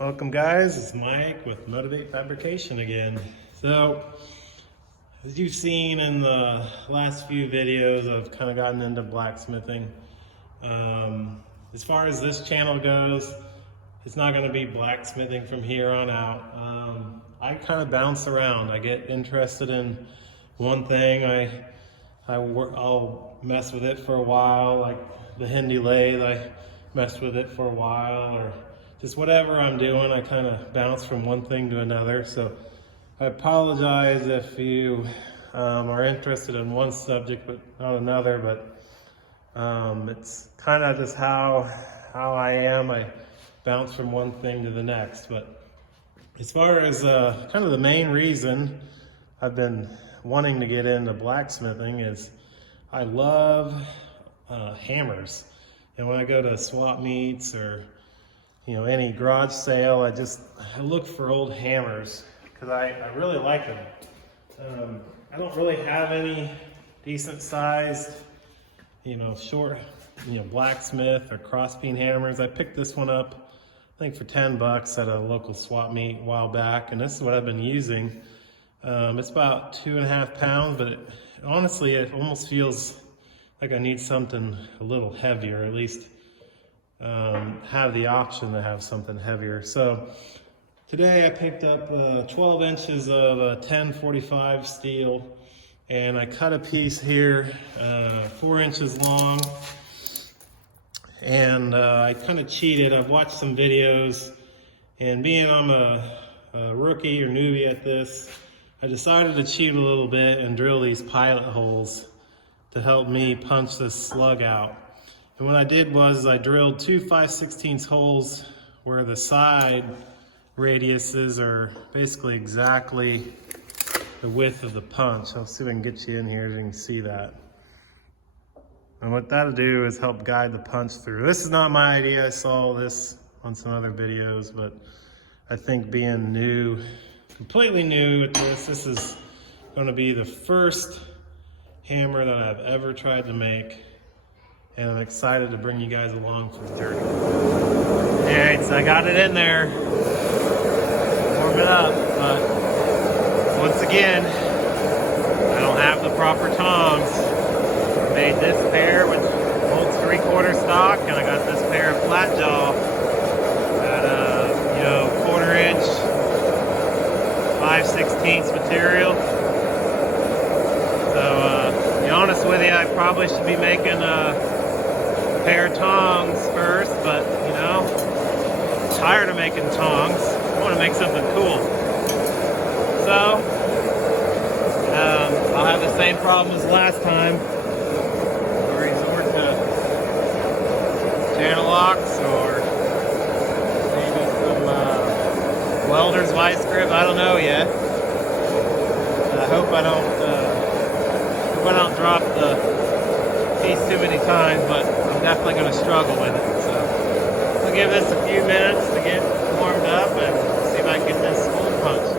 Welcome guys, it's Mike with Motivate Fabrication again. So, as you've seen in the last few videos, I've kind of gotten into blacksmithing. As far as this channel goes, it's not going to be blacksmithing from here on out. I kind of bounce around. I get interested in one thing, I'll mess with it for a while, like the Hindi lathe, I messed with it for a while, or just whatever I'm doing, I kind of bounce from one thing to another. So I apologize if you are interested in one subject but not another, but it's kind of just how I am. I bounce from one thing to the next. But as far as kind of the main reason I've been wanting to get into blacksmithing is I love hammers. And when I go to swap meets or any garage sale, I look for old hammers because I really like them. I don't really have any decent sized, short, blacksmith or cross-peen hammers. I picked this one up, I think for 10 bucks at a local swap meet a while back, and this is what I've been using. It's about 2.5 pounds, but honestly, it almost feels like I need something a little heavier, at least have the option to have something heavier. So today I picked up 12 inches of 1045 steel, and I cut a piece here 4 inches long, and I kind of cheated. I've watched some videos, and being I'm a rookie or newbie at this, I decided to cheat a little bit and drill these pilot holes to help me punch this slug out. And what I did was I drilled two 5/16 holes where the side radiuses are basically exactly the width of the punch. I'll see if I can get you in here so you can see that. And what that'll do is help guide the punch through. This is not my idea. I saw this on some other videos, but I think being new, completely new at this is going to be the first hammer that I've ever tried to make, and I'm excited to bring you guys along for the journey. All right, so I got it in there, warm it up, but once again, I don't have the proper tongs. I made this pair which holds 3/4 stock, and I got this pair of flat jaw at 1/4 inch 5/16 material. So to be honest with you, I probably should be making a pair of tongs first, but I'm tired of making tongs. I want to make something cool. So I'll have the same problem as last time. I'll resort to channel locks or maybe some welder's vice grip. I don't know yet. I hope I don't drop the piece too many times, but I'm definitely going to struggle with it. So I'll give this a few minutes to get warmed up and see if I can get this hole punched.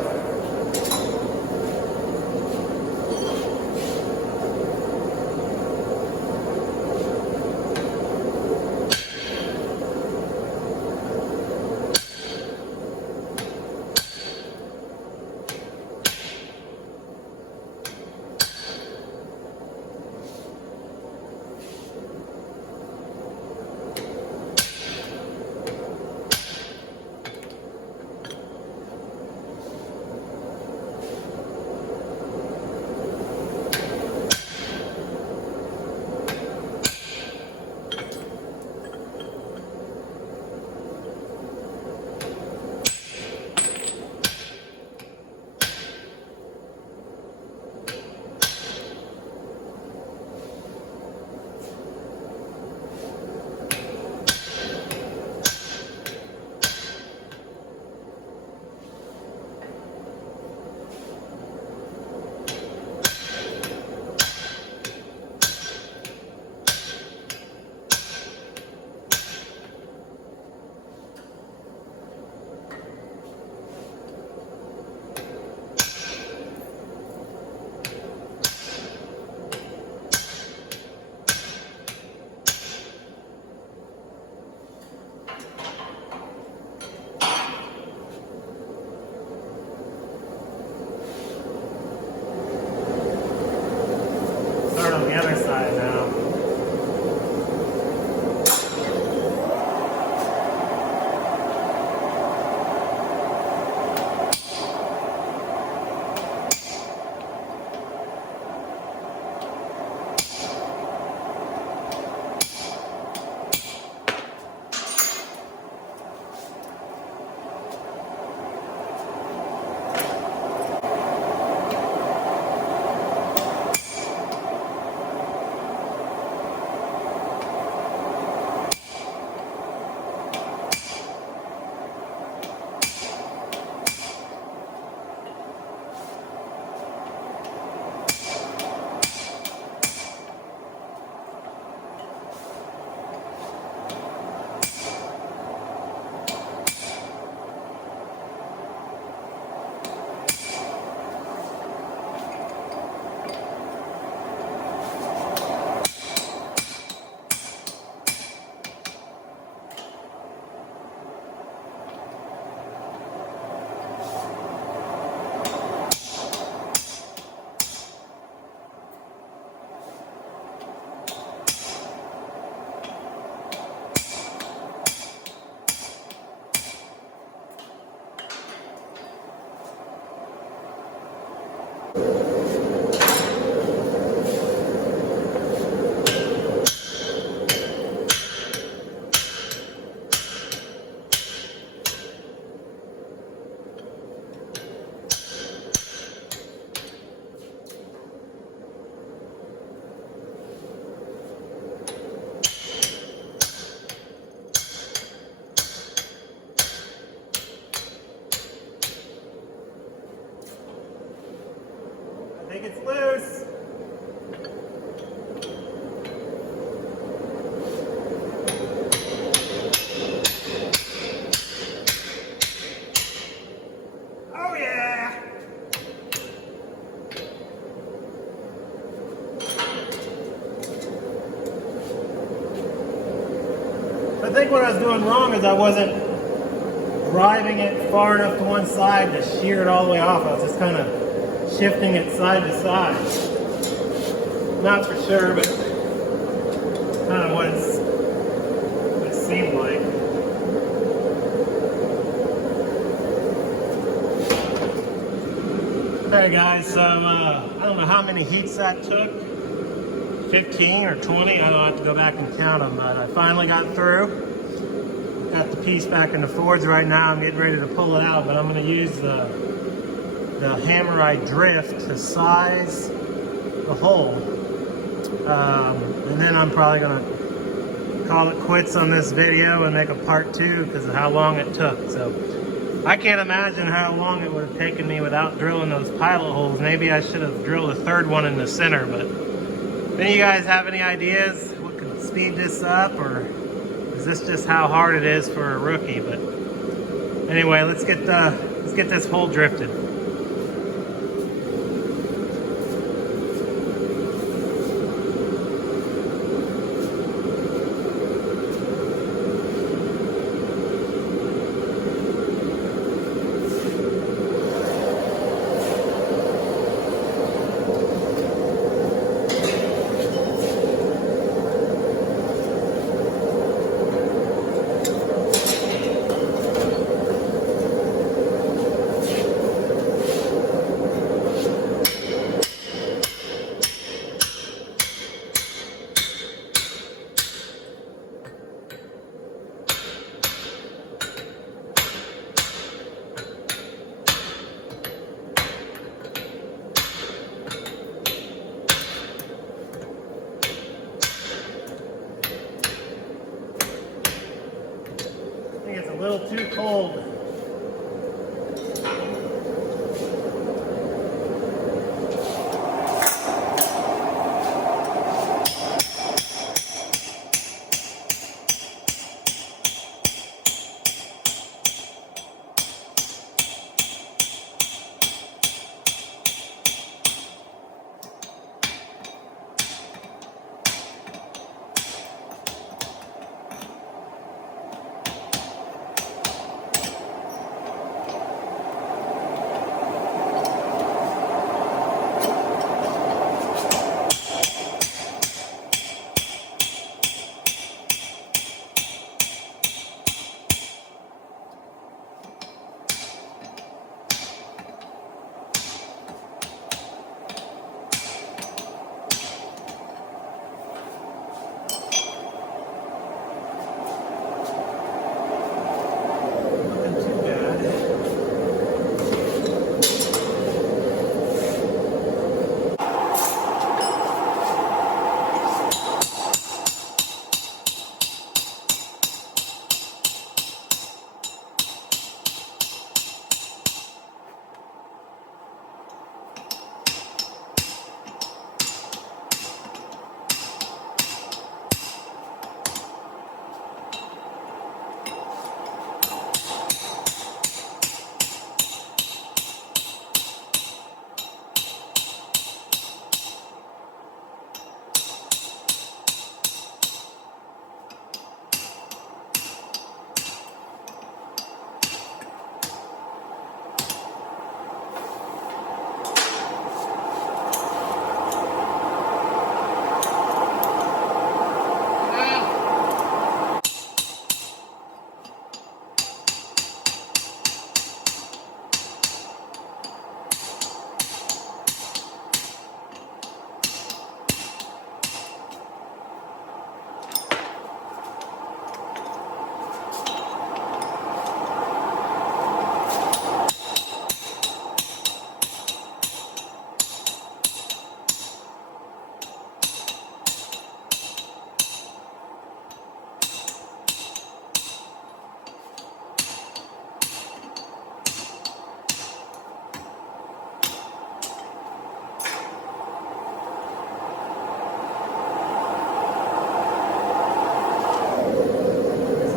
think it's loose. Oh yeah! I think what I was doing wrong is I wasn't driving it far enough to one side to shear it all the way off. I was just kind of shifting it side to side. Not for sure, but kind of what it seemed like. Alright guys, so I don't know how many heats that took. 15 or 20, I don't have to go back and count them, but I finally got through. Got the piece back in the forge right now. I'm getting ready to pull it out, but I'm going to use the hammerite drift to size the hole. And then I'm probably going to call it quits on this video and make a part 2 because of how long it took. So I can't imagine how long it would have taken me without drilling those pilot holes. Maybe I should have drilled a third one in the center, but if any of you guys have any ideas what could speed this up, or is this just how hard it is for a rookie? But anyway, let's get this hole drifted. I think it's a little too cold.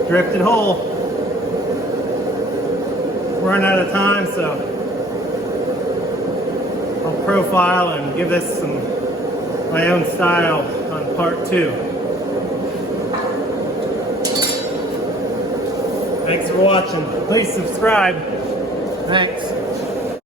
drifted hole. Run out of time, so I'll profile and give this my own style on part 2. Thanks for watching. Please subscribe. Thanks.